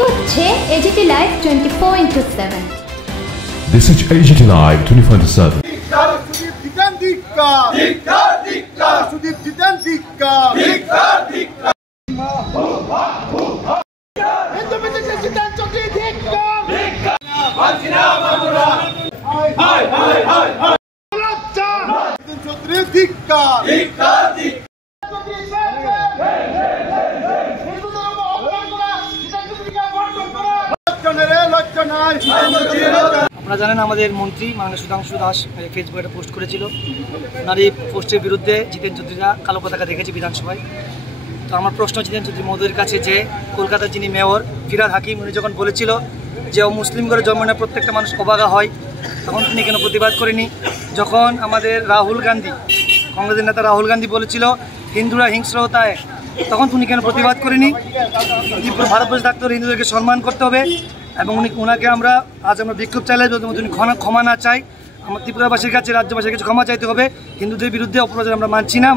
হচ্ছে AGT Live 24/7। This is AGT Live 24/7. আপনারা জানেন আমাদের মন্ত্রী মাননীয় সুধাংশু দাস ফেসবুকে একটা পোস্ট করেছিল। ওনার এই পোস্টের বিরুদ্ধে জিতেন চৌধুরীরা কালো পতাকা দেখেছে বিধানসভায়। তো আমার প্রশ্ন জিতেন চৌধুরী মহোদয়ের কাছে যে কলকাতার যিনি মেয়র ফিরহাদ হাকিম উনি যখন বলেছিল যে মুসলিম ঘরে জন্ম নেওয়া প্রত্যেকটা মানুষ অবাগা হয়, তখন তিনি কেন প্রতিবাদ করেনি? যখন আমাদের রাহুল গান্ধী কংগ্রেসের নেতা রাহুল গান্ধী বলেছিল হিন্দুরা হিংস্র হতে হয়, তখন উনি কেন প্রতিবাদ করেনি? ভারতবর্ষে থাকতে হলে হিন্দুদেরকে সম্মান করতে হবে এবং ওনাকে আমরা বিক্ষোভ চাইলে যদি উনি ক্ষমা না চাই, আমার ত্রিপুরাবাসীর কাছে রাজ্যবাসীর কাছে ক্ষমা চাইতে হবে। হিন্দুদের বিরুদ্ধে অপপ্রচার আমরা মানছি না।